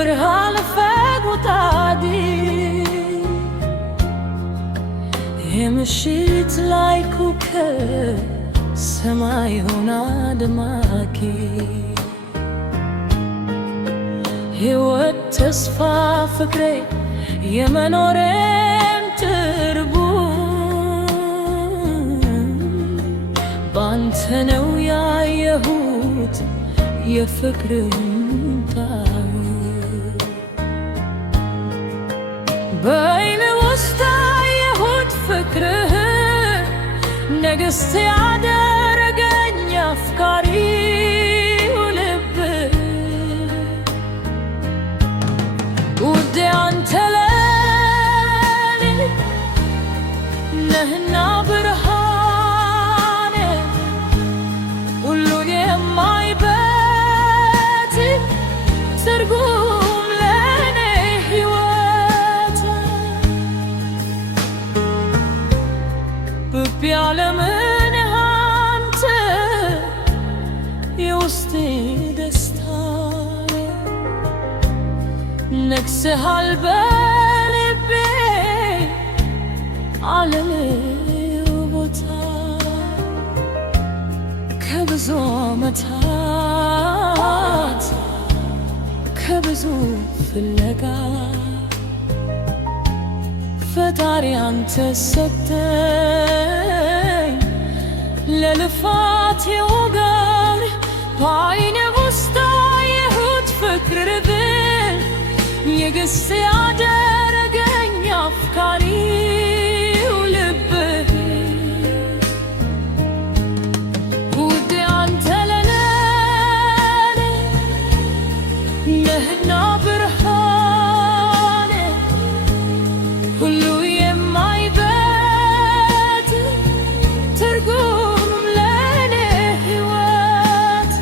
ብርሃን ፈጉጣዲ የምሽት ላይ ኮከብ ሰማይ ሆና ደማቂ ሕይወት ተስፋ ፍቅሬ የመኖሬም ትርጉም ባንተ ነው ያየሁት የፍቅርም ጣዕም በዓይኔ ውስጥ ያየሁት ፍቅርህ ንግሥት ያደረገኝ አፍቃሪው ልብህ ውዴ አንተ ለኔ ነህና ብርሃኔ ሁሉ የማይበት ትርጉም ለኔ ሕይወት ብብ ያለምን አንተ የውስጤ ደስታ ነግሰሃል በልቤ ዓለምው ቦታ ከብዙ ዓመታት ከብዙ ፍለጋ ፈጣሪ አንተ ሰጠኝ ለልፋቴ ወገን በዓይኔ ውስጥ ያየሁት ፍቅር ብል ንግሥት ያደረገኝ አፍቃሪው ልብህ ውዴ አንተ ለኔ ነህና ብርሃኔ ሁሉ የማይበት ትርጉም ለኔ ሕይወት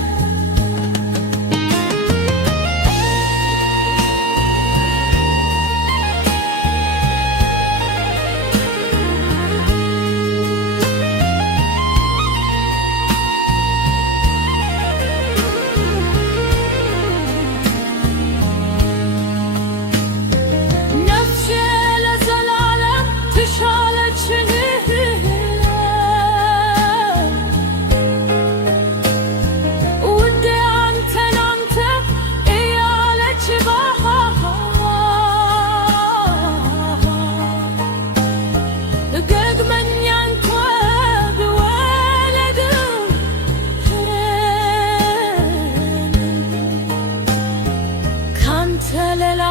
ነፍሴ ለዘላለም ትሻለችህ ውዴ አንተን አንተ እያለች ደግመኛ እንኳ ብወለድም ካንተ ሌላ